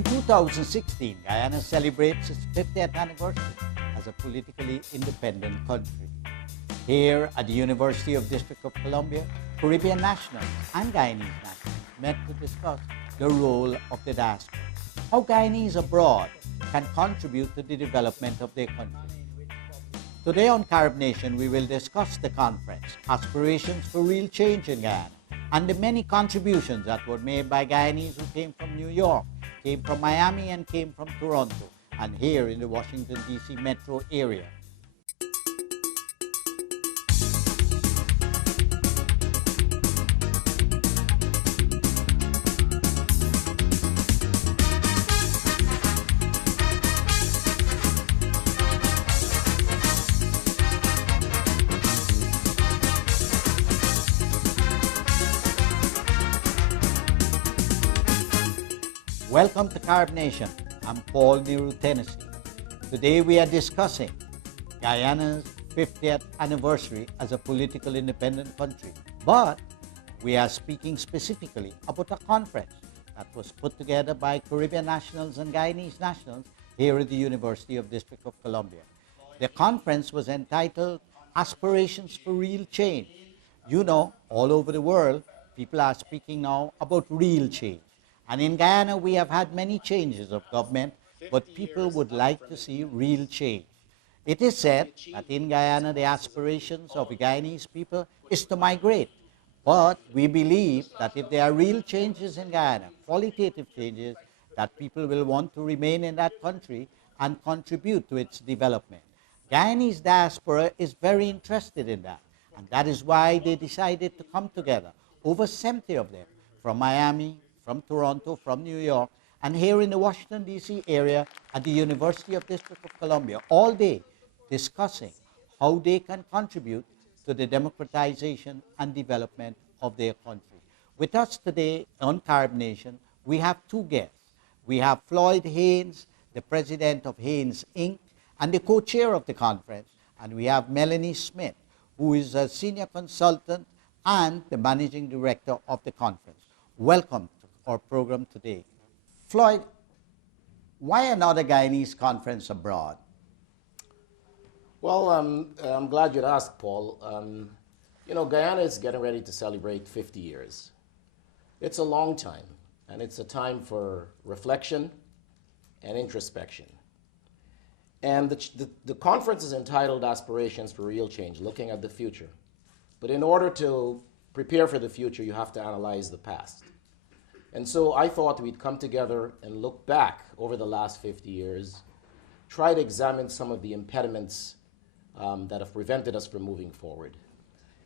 In 2016, Guyana celebrates its 50th anniversary as a politically independent country. Here at the University of District of Columbia, Caribbean nationals and Guyanese nationals met to discuss the role of the diaspora, how Guyanese abroad can contribute to the development of their country. Today on Carib Nation, we will discuss the conference, Aspirations for Real Change in Guyana, and the many contributions that were made by Guyanese who came from New York, came from Miami, and came from Toronto, and here in the Washington, D.C. metro area. Welcome to Carib Nation. I'm Paul Nehru, Tennassee. Today we are discussing Guyana's 50th anniversary as a political independent country. But we are speaking specifically about a conference that was put together by Caribbean nationals and Guyanese nationals here at the University of District of Columbia. The conference was entitled Aspirations for Real Change. You know, all over the world, people are speaking now about real change. And in Guyana, we have had many changes of government, but people would like to see real change. It is said that in Guyana, the aspirations of the Guyanese people is to migrate. But we believe that if there are real changes in Guyana, qualitative changes, that people will want to remain in that country and contribute to its development. Guyanese diaspora is very interested in that. And that is why they decided to come together, over 70 of them, from Miami, from Toronto, from New York, and here in the Washington, D.C. area at the University of District of Columbia, all day discussing how they can contribute to the democratization and development of their country. With us today on Carib Nation, we have two guests. We have Floyd Haynes, the president of Haynes, Inc., and the co-chair of the conference, and we have Melanie Smith, who is a senior consultant and the managing director of the conference. Welcome to our program today. Floyd, why another Guyanese conference abroad? Well, I'm glad you'd asked, Paul. You know, Guyana is getting ready to celebrate 50 years. It's a long time, and it's a time for reflection and introspection. And the conference is entitled Aspirations for Real Change, looking at the future. But in order to prepare for the future, you have to analyze the past. And so I thought we'd come together and look back over the last 50 years, try to examine some of the impediments that have prevented us from moving forward.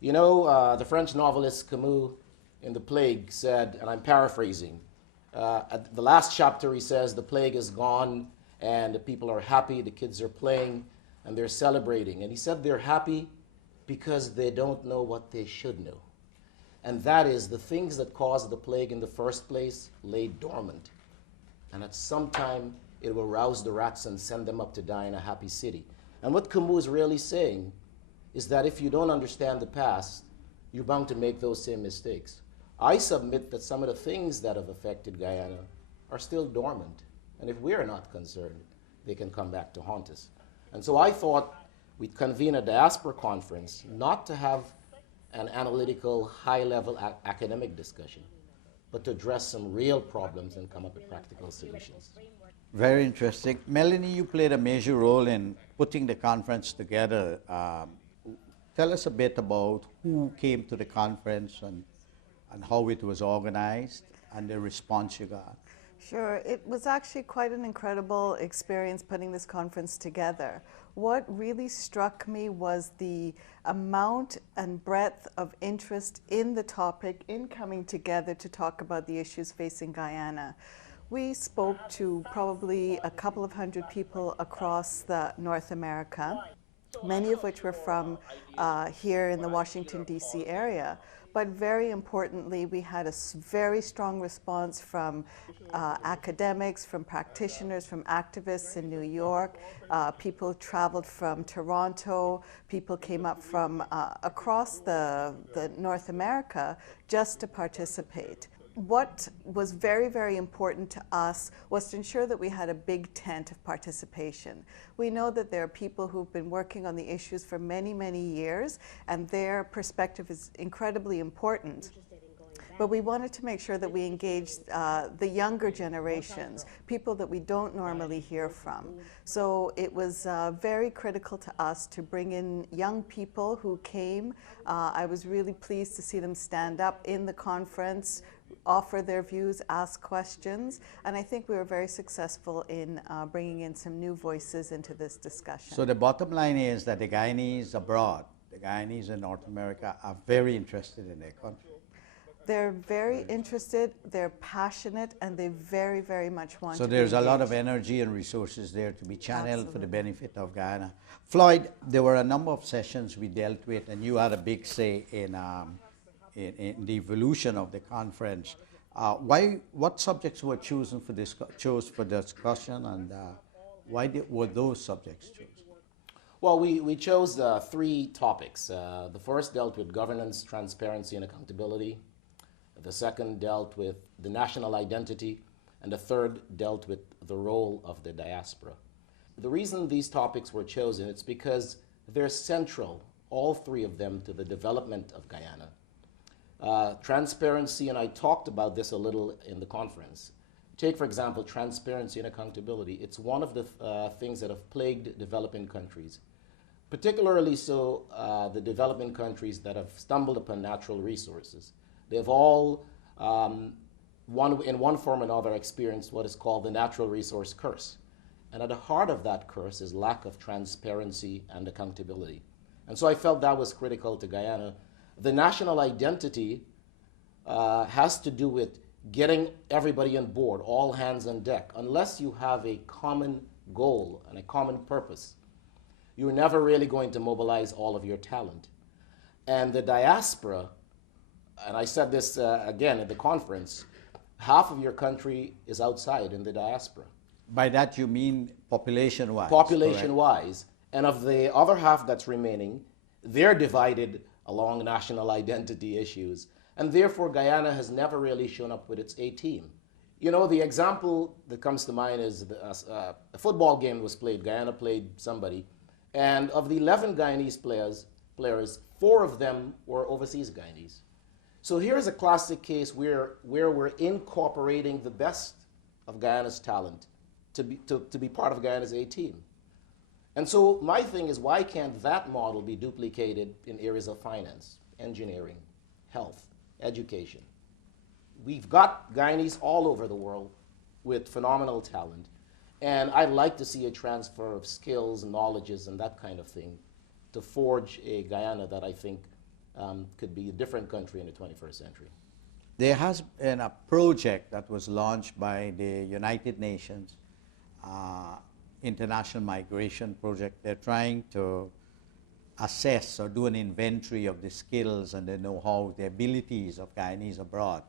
You know, the French novelist Camus in The Plague said, and I'm paraphrasing, at the last chapter he says, the plague is gone and the people are happy, the kids are playing, and they're celebrating. And he said they're happy because they don't know what they should know. And that is, the things that caused the plague in the first place lay dormant. And at some time, it will rouse the rats and send them up to die in a happy city. And what Camus is really saying is that if you don't understand the past, you're bound to make those same mistakes. I submit that some of the things that have affected Guyana are still dormant. And if we're not concerned, they can come back to haunt us. And so I thought we'd convene a diaspora conference, not to have an analytical, high-level academic discussion, but to address some real problems and come up with practical solutions. Very interesting. Melanie, you played a major role in putting the conference together. Tell us a bit about who came to the conference and how it was organized and the response you got. Sure. It was actually quite an incredible experience putting this conference together. What really struck me was the amount and breadth of interest in the topic, in coming together to talk about the issues facing Guyana. We spoke to probably a couple of hundred people across North America, many of which were from here in the Washington, D.C. area. But very importantly, we had a very strong response from academics, from practitioners, from activists in New York. People traveled from Toronto. People came up from across the North America just to participate. what was very, very important to us was to ensure that we had a big tent of participation. We know that there are people who've been working on the issues for many, many years, and their perspective is incredibly important. But we wanted to make sure that we engaged the younger generations, people that we don't normally hear from. So it was very critical to us to bring in young people who came. I was really pleased to see them stand up in the conference, offer their views, ask questions, and I think we were very successful in bringing in some new voices into this discussion. So the bottom line is that the Guyanese abroad, the Guyanese in North America, are very interested in their country. They're very interested, they're passionate, and they very, very much want to be So there's a lot of engaged. energy and resources there to be channeled for the Absolutely. benefit of Guyana. Floyd, there were a number of sessions we dealt with, and you had a big say in the evolution of the conference. What subjects were chosen for chose for discussion, and were those subjects chosen? Well, we chose 3 topics. The first dealt with governance, transparency, and accountability. The second dealt with the national identity, and the third dealt with the role of the diaspora. The reason these topics were chosen, it's because they're central, all 3 of them, to the development of Guyana. Transparency, and I talked about this a little in the conference. Take, for example, transparency and accountability. It's one of the things that have plagued developing countries, particularly so the developing countries that have stumbled upon natural resources. They've all, in one form or another, experienced what is called the natural resource curse. And at the heart of that curse is lack of transparency and accountability. And so I felt that was critical to Guyana. The national identity has to do with getting everybody on board, all hands on deck. Unless you have a common goal and a common purpose, you're never really going to mobilize all of your talent. And the diaspora, and I said this again at the conference, half of your country is outside in the diaspora. By that you mean population-wise? Population-wise. And of the other half that's remaining, they're divided along national identity issues. And therefore, Guyana has never really shown up with its A team. You know, the example that comes to mind is a football game was played. Guyana played somebody. And of the 11 Guyanese players, 4 of them were overseas Guyanese. So here's a classic case where we're incorporating the best of Guyana's talent to be part of Guyana's A team. And so my thing is, why can't that model be duplicated in areas of finance, engineering, health, education? We've got Guyanese all over the world with phenomenal talent. And I'd like to see a transfer of skills, knowledges, and that kind of thing to forge a Guyana that I think could be a different country in the 21st century. There has been a project that was launched by the United Nations International Migration Project. They're trying to assess or do an inventory of the skills and the know-how, the abilities of Guyanese abroad,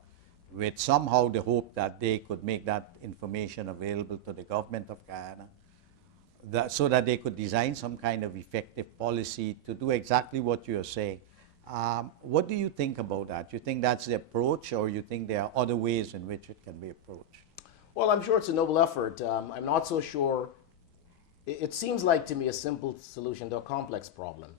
with somehow the hope that they could make that information available to the government of Guyana, so that they could design some kind of effective policy to do exactly what you're saying. What do you think about that? You think that's the approach, or you think there are other ways in which it can be approached? Well, I'm sure it's a noble effort. I'm not so sure. It seems like to me a simple solution to a complex problem.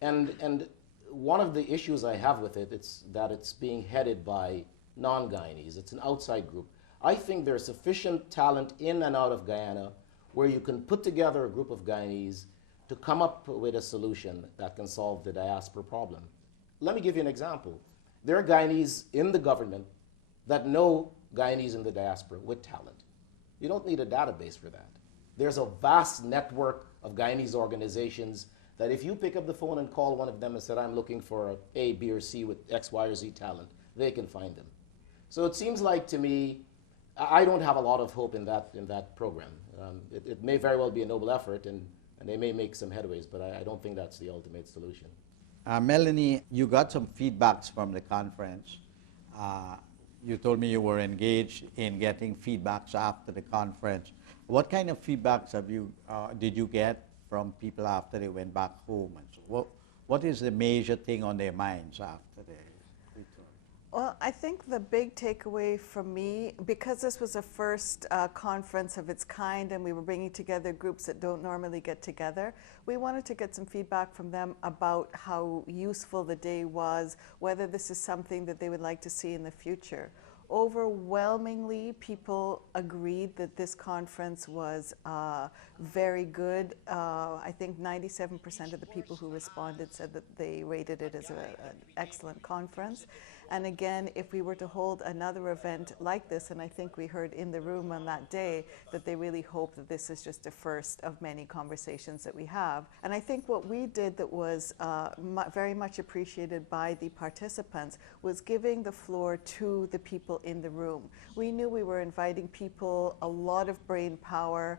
And one of the issues I have with it is that it's being headed by non-Guyanese. It's an outside group. I think there's sufficient talent in and out of Guyana where you can put together a group of Guyanese to come up with a solution that can solve the diaspora problem. Let me give you an example. There are Guyanese in the government that know Guyanese in the diaspora with talent. You don't need a database for that. There's a vast network of Guyanese organizations that if you pick up the phone and call one of them and said, I'm looking for A, B, or C with X, Y, or Z talent, they can find them. So it seems like to me, I don't have a lot of hope in that program. It may very well be a noble effort, and they may make some headways, but I don't think that's the ultimate solution. Melanie, you got some feedbacks from the conference. You told me you were engaged in getting feedbacks after the conference. What kind of feedbacks did you get from people after they went back home? And so what is the major thing on their minds after they returned? Well, I think the big takeaway for me, because this was a first conference of its kind and we were bringing together groups that don't normally get together, we wanted to get some feedback from them about how useful the day was, whether this is something that they would like to see in the future. Overwhelmingly, people agreed that this conference was very good. I think 97% of the people who responded said that they rated it as an excellent conference. And again, if we were to hold another event like this, and I think we heard in the room on that day that they really hope that this is just the first of many conversations that we have. And I think what we did that was very much appreciated by the participants was giving the floor to the people in the room. We knew we were inviting people, a lot of brain power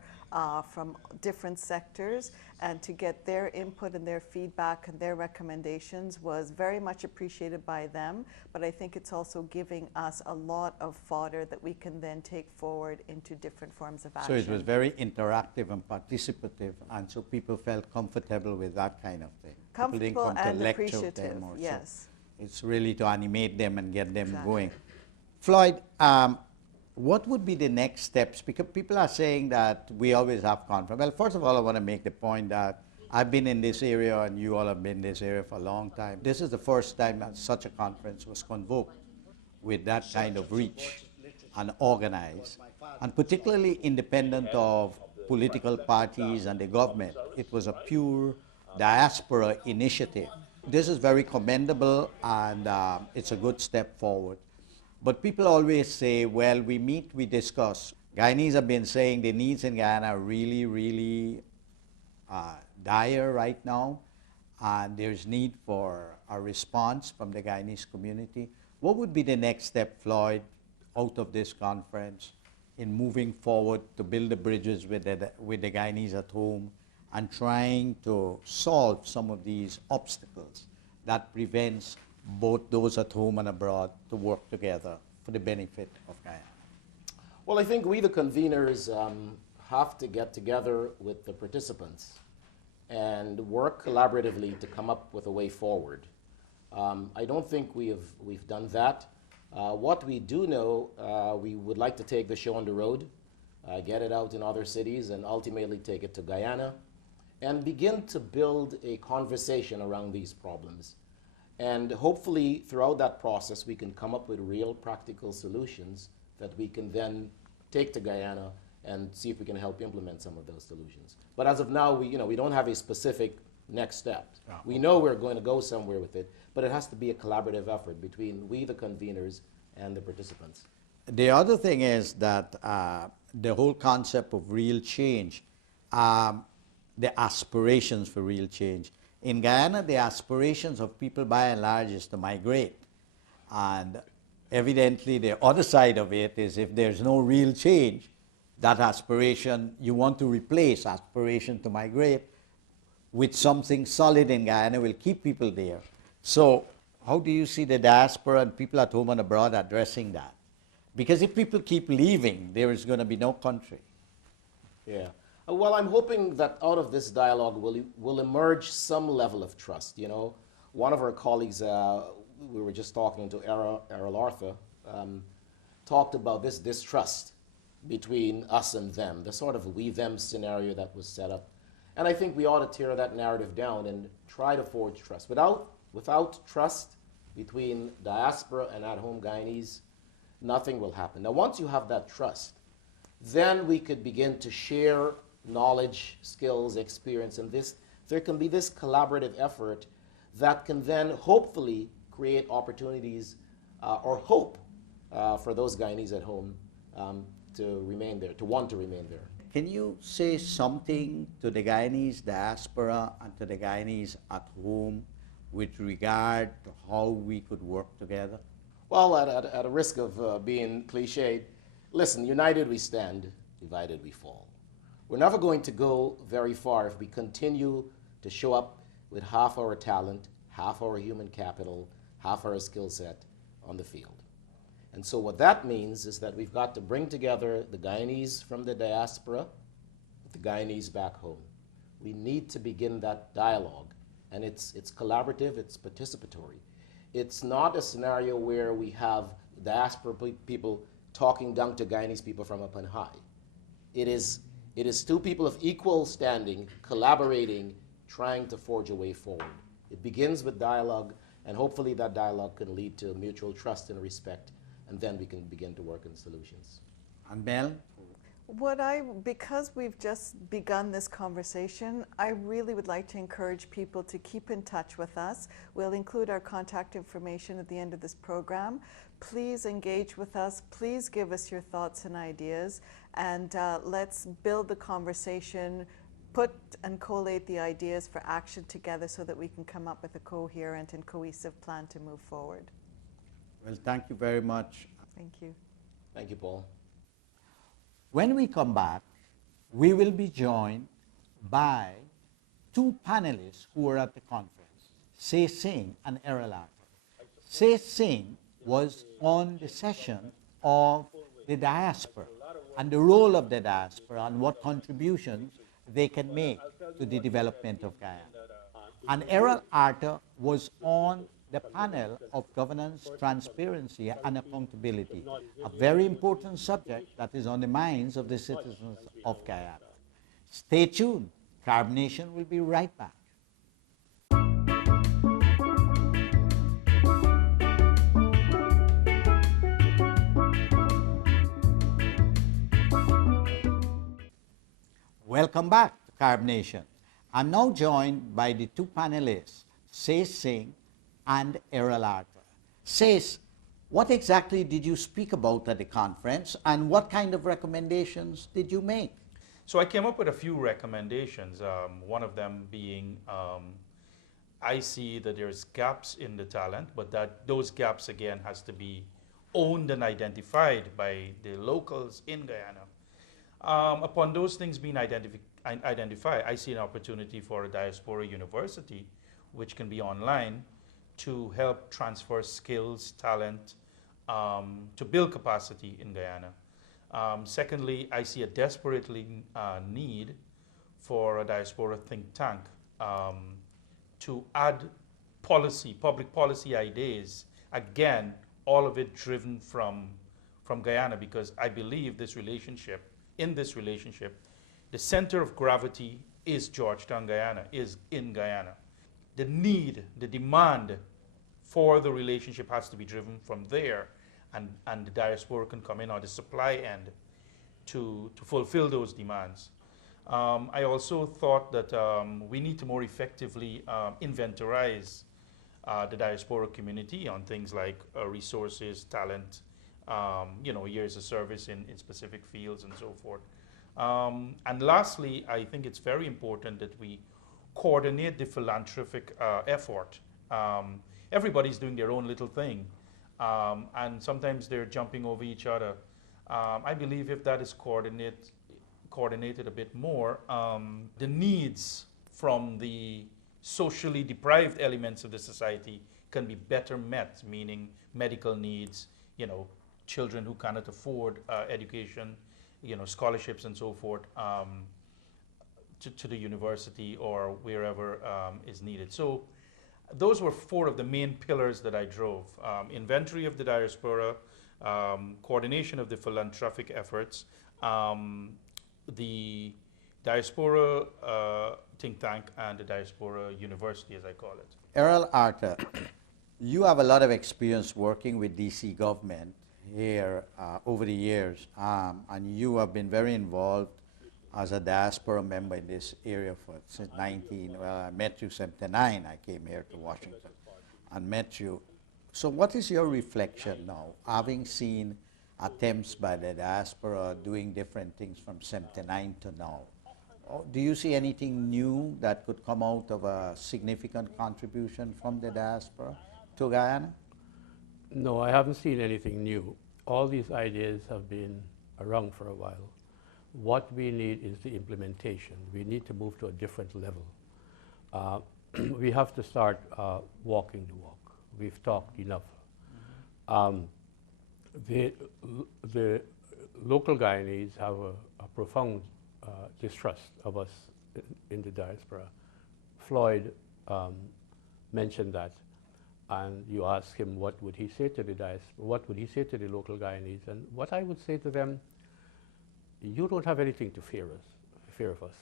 from different sectors, and to get their input and their feedback and their recommendations was very much appreciated by them. But I think it's also giving us a lot of fodder that we can then take forward into different forms of action. So it was very interactive and participative, and so people felt comfortable with that kind of thing. Comfortable People didn't come and to lecture appreciative, them or so. yes. It's really to animate them and get them Exactly. going. Floyd, what would be the next steps? Because people are saying that we always have conference. Well, first of all, I want to make the point that I've been in this area and you all have been in this area for a long time. This is the first time that such a conference was convoked with that kind of reach and organized, and particularly independent of political parties and the government. It was a pure diaspora initiative. This is very commendable, and it's a good step forward. But people always say, well, we meet, we discuss. Guyanese have been saying the needs in Guyana are really, really dire right now, and there's need for a response from the Guyanese community. What would be the next step, Floyd, out of this conference in moving forward to build the bridges with the Guyanese at home and trying to solve some of these obstacles that prevents both those at home and abroad to work together for the benefit of Guyana? Well, I think we, the conveners, have to get together with the participants and work collaboratively to come up with a way forward. I don't think we've done that. What we do know, we would like to take the show on the road, get it out in other cities, and ultimately take it to Guyana, and begin to build a conversation around these problems. And hopefully, throughout that process, we can come up with real practical solutions that we can then take to Guyana and see if we can help implement some of those solutions. But as of now, we don't have a specific next step. We know we're going to go somewhere with it, but it has to be a collaborative effort between we, the conveners, and the participants. The other thing is that the whole concept of real change, the aspirations for real change. In Guyana, the aspirations of people by and large is to migrate. And evidently the other side of it is if there's no real change, that aspiration, you want to replace aspiration to migrate with something solid in Guyana will keep people there. So how do you see the diaspora and people at home and abroad addressing that? Because if people keep leaving, there is going to be no country. Yeah. Well, I'm hoping that out of this dialogue will emerge some level of trust. One of our colleagues, we were just talking to Errol Arthur, talked about this distrust between us and them, the sort of we-them scenario that was set up. And I think we ought to tear that narrative down and try to forge trust. Without trust between diaspora and at-home Guyanese, nothing will happen. Now, once you have that trust, then we could begin to share knowledge, skills, experience, and there can be this collaborative effort that can then hopefully create opportunities or hope for those Guyanese at home to remain there, to want to remain there. Can you say something to the Guyanese diaspora and to the Guyanese at home with regard to how we could work together? Well, at a risk of being cliched, listen, united we stand, divided we fall. We're never going to go very far if we continue to show up with half our talent, half our human capital, half our skill set on the field. And so what that means is that we've got to bring together the Guyanese from the diaspora with the Guyanese back home. We need to begin that dialogue, and it's collaborative, it's participatory. It's not a scenario where we have diaspora people talking down to Guyanese people from up on high. It is two people of equal standing collaborating, trying to forge a way forward. It begins with dialogue, and hopefully that dialogue can lead to mutual trust and respect, and then we can begin to work on solutions. And Mel? Because we've just begun this conversation, I really would like to encourage people to keep in touch with us. We'll include our contact information at the end of this program. Please engage with us. Please give us your thoughts and ideas, and let's build the conversation, put and collate the ideas for action together so that we can come up with a coherent and cohesive plan to move forward. Well, thank you very much. Thank you. Thank you, Paul. When we come back, we will be joined by two panelists who were at the conference, Se Singh and Errol Arthur. Se Singh was on the session of the diaspora and the role of the diaspora and what contributions they can make to the development of Guyana. And Errol Arthur was on the panel of governance, transparency, and accountability, a very important subject that is on the minds of the citizens of Guyana. Stay tuned. Carbonation will be right back. Welcome back to Carbonation. I'm now joined by the two panelists, Se Singh and Errol Arthur. Says, what exactly did you speak about at the conference, and what kind of recommendations did you make? So I came up with a few recommendations, one of them being I see that there's gaps in the talent, but that those gaps again has to be owned and identified by the locals in Guyana. Upon those things being identified, I see an opportunity for a Diaspora University, which can be online, to help transfer skills, talent, to build capacity in Guyana. Secondly, I see a desperately need for a diaspora think tank to add policy, public policy ideas, again, all of it driven from Guyana, because I believe in this relationship, the center of gravity is Georgetown, Guyana, is in Guyana. The need, the demand for the relationship has to be driven from there, and the diaspora can come in on the supply end to fulfill those demands. I also thought that we need to more effectively inventorize the diaspora community on things like resources, talent, years of service in specific fields and so forth. And lastly, I think it's very important that we coordinate the philanthropic effort. Everybody's doing their own little thing, and sometimes they're jumping over each other. I believe if that is coordinated a bit more, the needs from the socially deprived elements of the society can be better met, meaning medical needs, children who cannot afford education, scholarships and so forth, to the university or wherever is needed. So those were four of the main pillars that I drove. Inventory of the diaspora, coordination of the philanthropic efforts, the diaspora think tank, and the diaspora university, as I call it. Errol Arthur, you have a lot of experience working with DC government here over the years, and you have been very involved as a diaspora member in this area since I met you 79. I came here to Washington and met you. So what is your reflection now, having seen attempts by the diaspora doing different things from 79 to now? Do you see anything new that could come out of a significant contribution from the diaspora to Guyana? No, I haven't seen anything new. All these ideas have been around for a while. What we need is the implementation. We need to move to a different level. We have to start walking the walk. We've talked enough. The local Guyanese have a profound distrust of us in the diaspora. Floyd mentioned that. and you ask him what would he say to the diaspora, what would he say to the local Guyanese, and what I would say to them, you don't have anything to fear of us.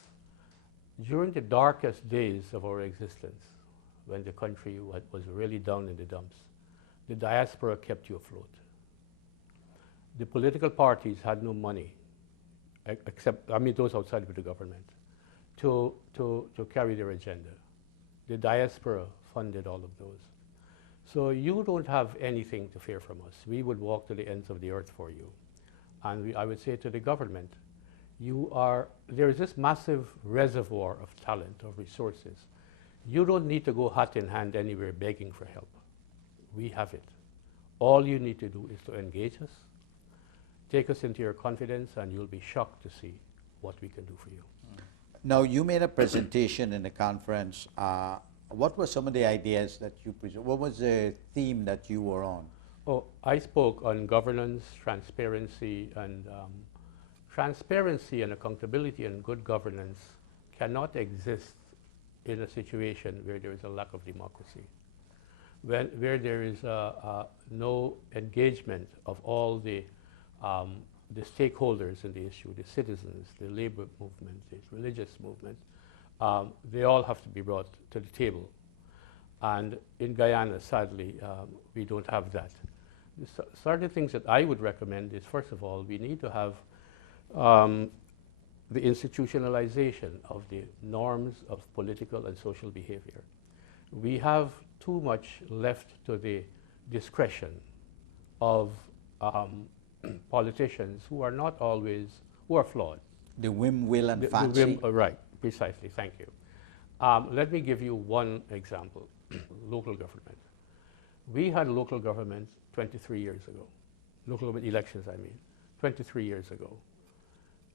During the darkest days of our existence, when the country was really down in the dumps, the diaspora kept you afloat. The political parties had no money, except, I mean, those outside of the government, to carry their agenda. The diaspora funded all of those. So you don't have anything to fear from us. We would walk to the ends of the earth for you. And I would say to the government, there is this massive reservoir of talent, of resources. You don't need to go hat in hand anywhere begging for help. We have it. All you need to do is to engage us, take us into your confidence, and you'll be shocked to see what we can do for you. Now, you made a presentation in the conference. What were some of the ideas that you presented? What was the theme that you were on? Oh, I spoke on governance, transparency, and transparency and accountability and good governance cannot exist in a situation where there is a lack of democracy, where there is no engagement of all the stakeholders in the issue, the citizens, the labor movement, the religious movement. They all have to be brought to the table. And in Guyana, sadly, we don't have that. Certain things that I would recommend is, first of all, we need to have the institutionalization of the norms of political and social behavior. We have too much left to the discretion of politicians who are not always, who are flawed. The whim, will, and fancy? Right, precisely, thank you. Let me give you one example, local government. We had local government 23 years ago, local government elections, I mean, 23 years ago.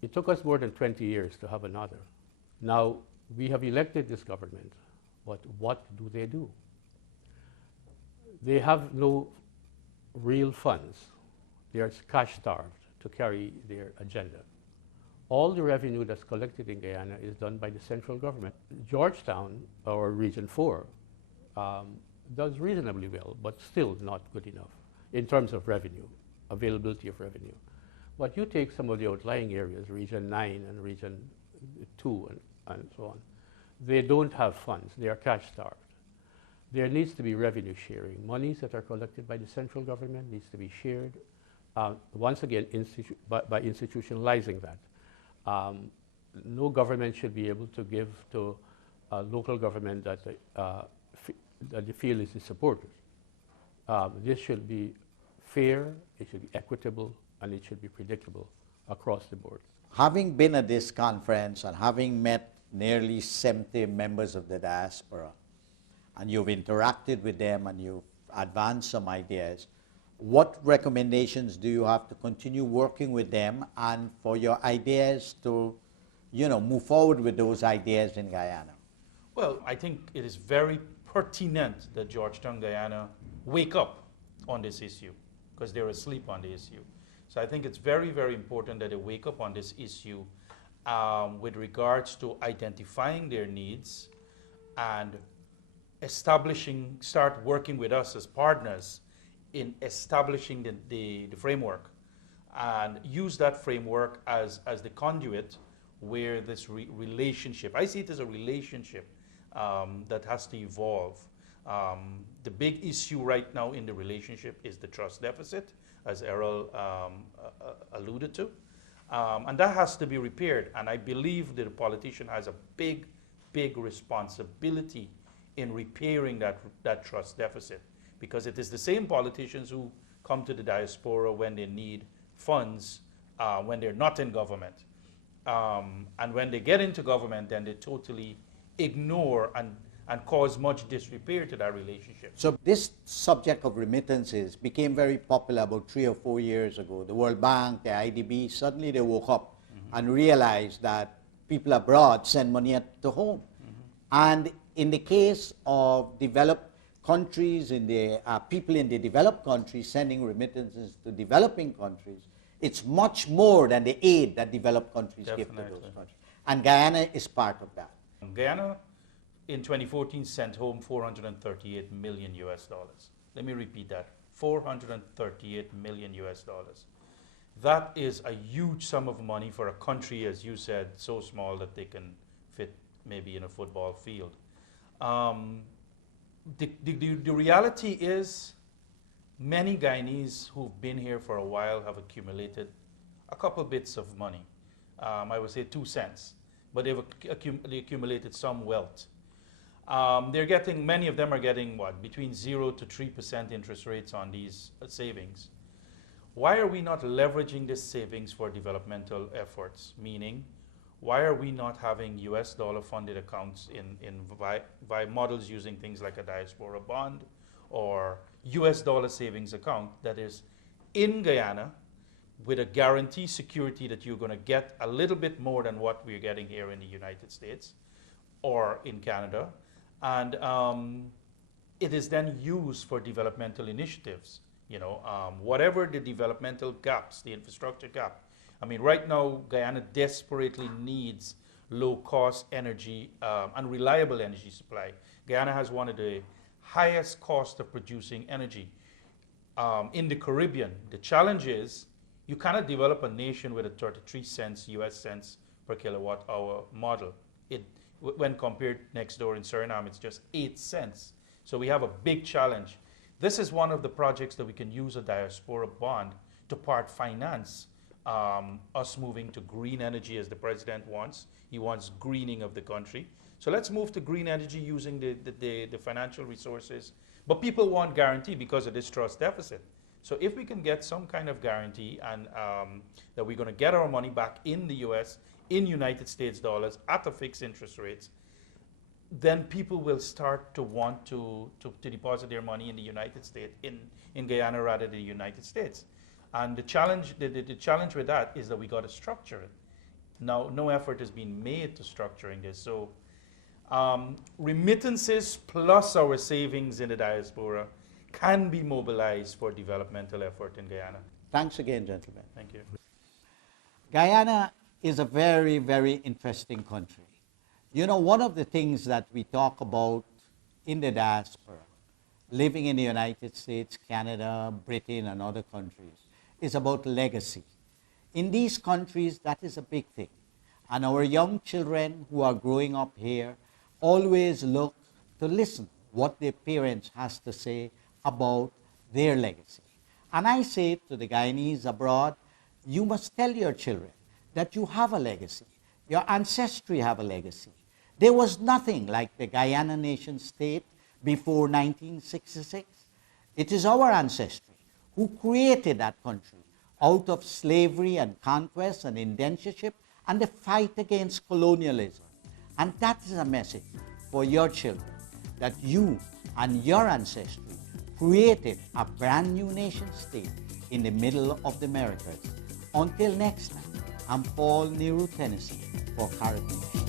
It took us more than 20 years to have another. Now, we have elected this government, but what do? They have no real funds. They are cash-starved to carry their agenda. All the revenue that's collected in Guyana is done by the central government. Georgetown, or Region 4, does reasonably well, but still not good enough in terms of revenue, availability of revenue. But you take some of the outlying areas, Region 9 and Region 2 and so on, they don't have funds. They are cash-starved. There needs to be revenue sharing. Monies that are collected by the central government needs to be shared, once again, by institutionalizing that. No government should be able to give to a local government that they feel is its supporters. This should be fair, it should be equitable, and it should be predictable across the board. Having been at this conference and having met nearly 70 members of the diaspora, and you've interacted with them and you've advanced some ideas, what recommendations do you have to continue working with them and for your ideas to, move forward with those ideas in Guyana? Well, I think it is very pertinent that Georgetown, Guyana wake up on this issue because they're asleep on the issue. So I think it's very, very important that they wake up on this issue with regards to identifying their needs and start working with us as partners in establishing the framework and use that framework as the conduit where this relationship, I see it as a relationship that has to evolve. The big issue right now in the relationship is the trust deficit, as Errol alluded to. And that has to be repaired. And I believe that the politician has a big, big responsibility in repairing that trust deficit. Because it is the same politicians who come to the diaspora when they need funds, when they're not in government. And when they get into government, then they totally ignore and cause much disrepair to that relationship. So this subject of remittances became very popular about 3 or 4 years ago. The World Bank, the IDB, suddenly they woke up and realized that people abroad send money to home. And in the case of developed countries, in the people in the developed countries sending remittances to developing countries, it's much more than the aid that developed countries give to those countries. And Guyana is part of that. Guyana in 2014 sent home 438 million US dollars. Let me repeat that, 438 million US dollars. That is a huge sum of money for a country, as you said, so small that they can fit maybe in a football field. The reality is many Guyanese who've been here for a while have accumulated a couple bits of money. I would say 2 cents, but they accumulated some wealth. Many of them are getting what, between 0 to 3% interest rates on these savings. Why are we not leveraging this savings for developmental efforts? Meaning, why are we not having US dollar funded accounts by models using things like a Diaspora bond or US dollar savings account that is in Guyana with a guarantee security that you're going to get a little bit more than what we're getting here in the United States or in Canada. And it is then used for developmental initiatives. Whatever the developmental gaps, the infrastructure gap. I mean, right now, Guyana desperately needs low-cost energy and reliable energy supply. Guyana has one of the highest cost of producing energy in the Caribbean. The challenge is you cannot develop a nation with a 33 cents US cents per kilowatt hour model. When compared next door in Suriname, it's just 8 cents. So we have a big challenge. This is one of the projects that we can use a Diaspora bond to part finance us moving to green energy as the president wants. He wants greening of the country. So let's move to green energy using the financial resources. But people want guarantee because of this trust deficit. So if we can get some kind of guarantee and that we're going to get our money back in the US, in United States dollars at a fixed interest rates, then people will start to want to deposit their money in the United States, in Guyana rather than the United States. And the challenge with that is that we got to structure it. Now, no effort has been made to structuring this. So remittances plus our savings in the diaspora can be mobilized for developmental effort in Guyana. Thanks again, gentlemen. Thank you. Guyana is a very, very interesting country. One of the things that we talk about in the diaspora, living in the United States, Canada, Britain, and other countries, is about legacy. In these countries, that is a big thing. And our young children who are growing up here always look to listen what their parents has to say about their legacy. And I say to the Guyanese abroad, you must tell your children that you have a legacy. Your ancestry have a legacy. There was nothing like the Guyana nation state before 1966. It is our ancestry who created that country out of slavery and conquest and indentureship and the fight against colonialism. And that is a message for your children, that you and your ancestry created a brand new nation state in the middle of the Americas. Until next time, I'm Paul Nehru, Tennessee, for Caribbean.